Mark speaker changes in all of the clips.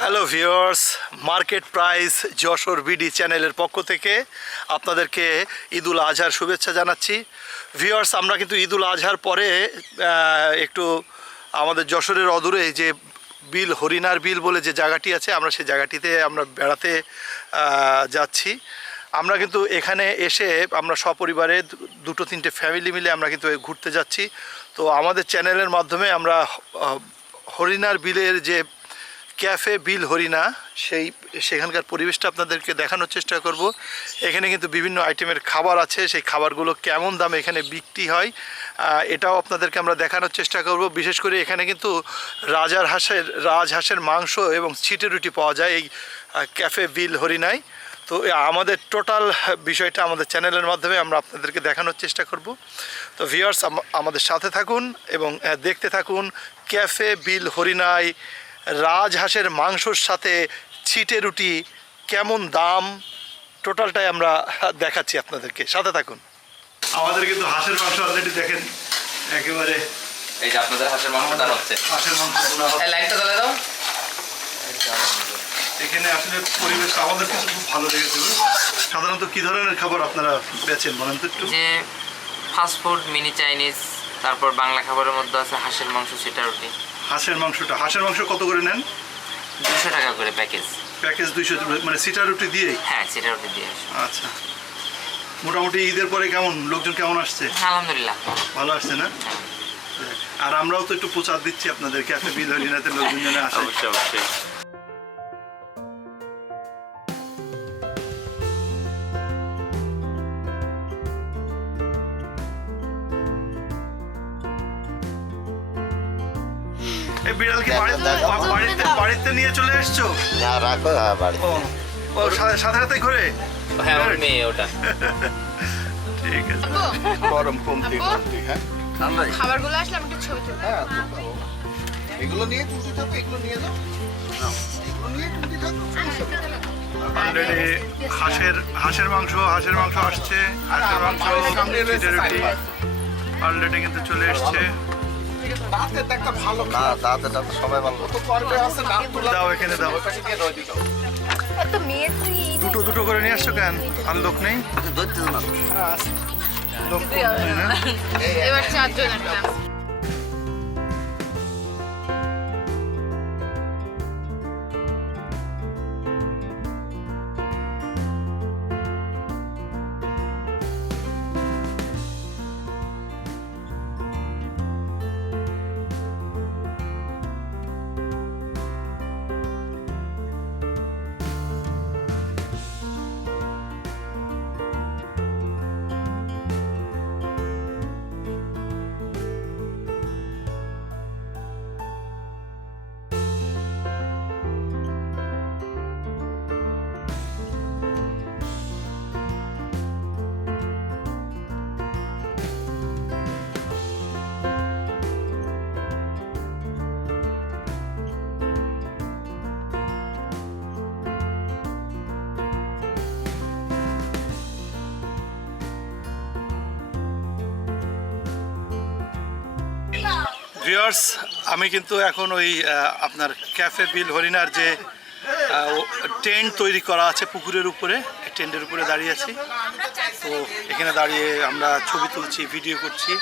Speaker 1: Hello viewers market price Jessore BD চ্যানেলের পক্ষ থেকে আপনাদেরকে ঈদুল আজহার শুভেচ্ছা জানাচ্ছি। ভিউয়ার্স আমরা কিন্তু ঈদুল আজহার পরে একটু আমাদের যশোরের অদূরে যে বিল হরিনার বিল বলে যে জায়গাটি আছে আমরা সেই জায়গাটিতে আমরা বেড়াতে যাচ্ছি। আমরা কিন্তু এখানে এসে আমরা সপরিবারে দুটো তিনটে ফ্যামিলি মিলে আমরা কিন্তু ঘুরতে যাচ্ছি। তো আমাদের চ্যানেলের মাধ্যমে আমরা আহ, হরিনার বিলের যে ক্যাফে বিল হরিনা সেই, সেখানকার পরিবেশটা আপনাদেরকে দেখানোর চেষ্টা করব। এখানে কিন্তু বিভিন্ন আইটেমের খাবার আছে, সেই খাবারগুলো কেমন দামে এখানে বিক্রি হয় এটাও আপনাদেরকে আমরা দেখানোর চেষ্টা করব। বিশেষ করে এখানে কিন্তু রাজার হাঁসের রাজহাঁসের মাংস এবং ছিটে রুটি পাওয়া যায় এই ক্যাফে বিল হরিনায় তো আমাদের টোটাল বিষয়টা আমাদের চ্যানেলের মাধ্যমে আমরা আপনাদেরকে দেখানোর চেষ্টা করব। তো ভিউয়ার্স আমাদের সাথে থাকুন এবং দেখতে থাকুন ক্যাফে বিল হরিনায় রাজহাঁসের মাংসর সাথে ছিটে রুটি কেমন দাম? টোটালটাই আমরা দেখাচ্ছি আপনাদেরকে। সাথে থাকুন। আমাদের কিন্তু হাঁসের মাংস অলরেডি দেখেন একেবারে
Speaker 2: এই যে আপনাদের হাঁসের মাংসটা হচ্ছে।
Speaker 1: হাঁসের মাংস বোনা
Speaker 2: এই দাও।
Speaker 1: এখানে আসলে পরিবেশটা আমাদের কিন্তু খুব ভালো লেগেছে সাধারণত কি ধরনের খাবার আপনারা বলেন তো একটু?
Speaker 3: যে ফাস্ট ফুড মিনি চাইনিজ তারপর বাংলা খাবারের মধ্যে আছে হাঁসের মাংস সেটা রুটি।
Speaker 1: হাঁসের মাংসটা। হাঁসের মাংস কত করে নেন?
Speaker 3: দুশো টাকা করে প্যাকেজ।
Speaker 1: প্যাকেজ দুইশো মানে সিটা রুটি দিয়ে
Speaker 3: হ্যাঁ সিটা রুটি দিয়ে
Speaker 1: আচ্ছা। মোটামুটি ঈদের পরে কেমন? লোকজন কেমন আসছে?
Speaker 3: আলহামদুলিল্লাহ।
Speaker 1: ভালো আসছে না? আর আমরাও তো একটু প্রচার দিচ্ছি আপনাদেরকে ক্যাফে বিল হরিনাতে লোকজন জন্য আসে।
Speaker 2: অবশ্যই অবশ্যই।
Speaker 1: এই বিড়াল কি বাড়িতে বাড়িতে বাড়িতে নিয়ে চলে এসছো?
Speaker 4: না রাখো হ্যাঁ বাড়িতে।
Speaker 1: ও সাথে সাথে ঘুরে
Speaker 3: হ্যাঁ ওর মেয়ে ওটা।
Speaker 1: ঠিক আছে। গরম কমতি কমতি হ্যাঁ?
Speaker 5: খাবারগুলো আসলে আমি একটু ছবি তুলবো
Speaker 4: এগুলো নিয়ে তুলতে থাকো এগুলো নিয়ে যাও। এগুলো নিয়ে তুলতে থাকো
Speaker 1: অলরেডি হাঁসের হাঁসের মাংস হাঁসের মাংস আসছে। হাঁসের মাংস অলরেডি কিন্তু চলে এসছে।
Speaker 4: না তাতে তাতে সবাই ভালো।
Speaker 1: দাও এখানে দাও। দুটো দুটো করে নিয়ে আসছো কেন? আর লোক নেই?
Speaker 4: ধরতে
Speaker 1: লোক নেই না?
Speaker 5: এবার চারজন একটা।
Speaker 1: ভিউয়ার্স আমি কিন্তু এখন ওই আপনার ক্যাফে বিল হরিনার যে টেন্ট তৈরি করা আছে পুকুরের উপরে টেন্টের উপরে দাঁড়িয়ে আছি। তো এখানে দাঁড়িয়ে আমরা ছবি তুলছি ভিডিও করছি।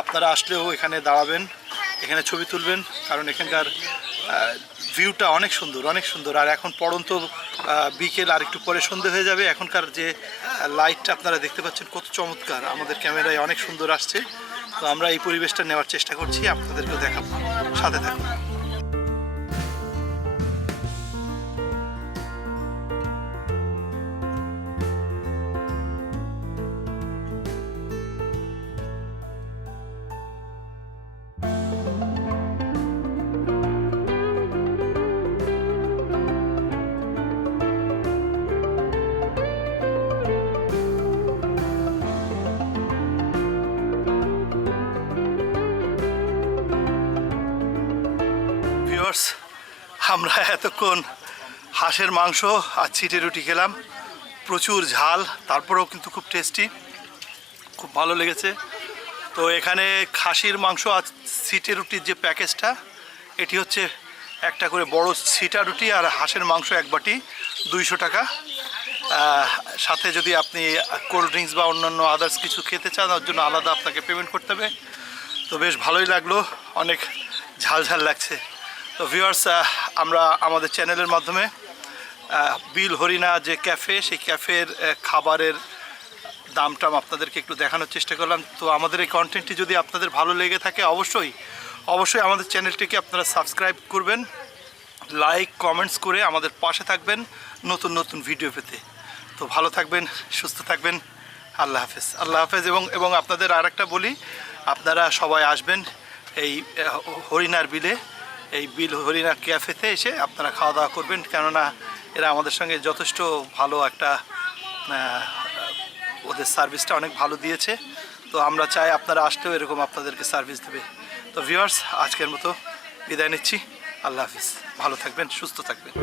Speaker 1: আপনারা আসলেও এখানে দাঁড়াবেন, এখানে ছবি তুলবেন, কারণ এখানকার ভিউটা অনেক সুন্দর অনেক সুন্দর। আর এখন পড়ন্ত বিকেল আর একটু পরে সন্ধে হয়ে যাবে। এখনকার যে লাইটটা আপনারা দেখতে পাচ্ছেন, কত চমৎকার। আমাদের ক্যামেরায় অনেক সুন্দর আসছে। তো আমরা এই পরিবেশটা নেওয়ার চেষ্টা করছি আপনাদেরকেও দেখাবো। সাথে থাকুন। ভিউয়ার্স আমরা এতক্ষণ হাঁসের মাংস আর ছিটে রুটি খেলাম। প্রচুর ঝাল, তারপরেও কিন্তু খুব টেস্টি খুব ভালো লেগেছে। তো এখানে খাসির মাংস আর সিটে রুটির যে প্যাকেজটা, এটি হচ্ছে একটা করে বড় সিটা রুটি আর হাঁসের মাংস এক বাটি, দুইশো টাকা। সাথে যদি আপনি কোল্ড ড্রিঙ্কস বা অন্যান্য আদার্স কিছু খেতে চান ওর জন্য আলাদা আপনাকে পেমেন্ট করতে হবে। তো বেশ ভালোই লাগল, অনেক ঝাল ঝাল লাগছে। তো ভিউয়ার্স আমরা আমাদের চ্যানেলের মাধ্যমে বিল হরিণা যে ক্যাফে সেই ক্যাফের খাবারের দামটাম আপনাদেরকে একটু দেখানোর চেষ্টা করলাম। তো আমাদের এই কন্টেন্টটি যদি আপনাদের ভালো লেগে থাকে, অবশ্যই অবশ্যই আমাদের চ্যানেলটিকে আপনারা সাবস্ক্রাইব করবেন লাইক কমেন্টস করে আমাদের পাশে থাকবেন নতুন নতুন ভিডিও পেতে। তো ভালো থাকবেন, সুস্থ থাকবেন, আল্লাহ হাফেজ। আল্লাহ হাফেজ, এবং এবং আপনাদের আরেকটা বলি, আপনারা সবাই আসবেন এই হরিণার বিলে। এই বিল হরিণা ক্যাফেতে এসে আপনারা খাওয়া দাওয়া করবেন। কেননা এরা আমাদের সঙ্গে যথেষ্ট ভালো একটা ওদের সার্ভিসটা অনেক ভালো দিয়েছে। তো আমরা চাই আপনারা আসতেও এরকম আপনাদেরকে সার্ভিস দেবে। তো ভিউয়ার্স, আজকের মতো বিদায় নিচ্ছি। আল্লাহ হাফিজ। ভালো থাকবেন, সুস্থ থাকবেন।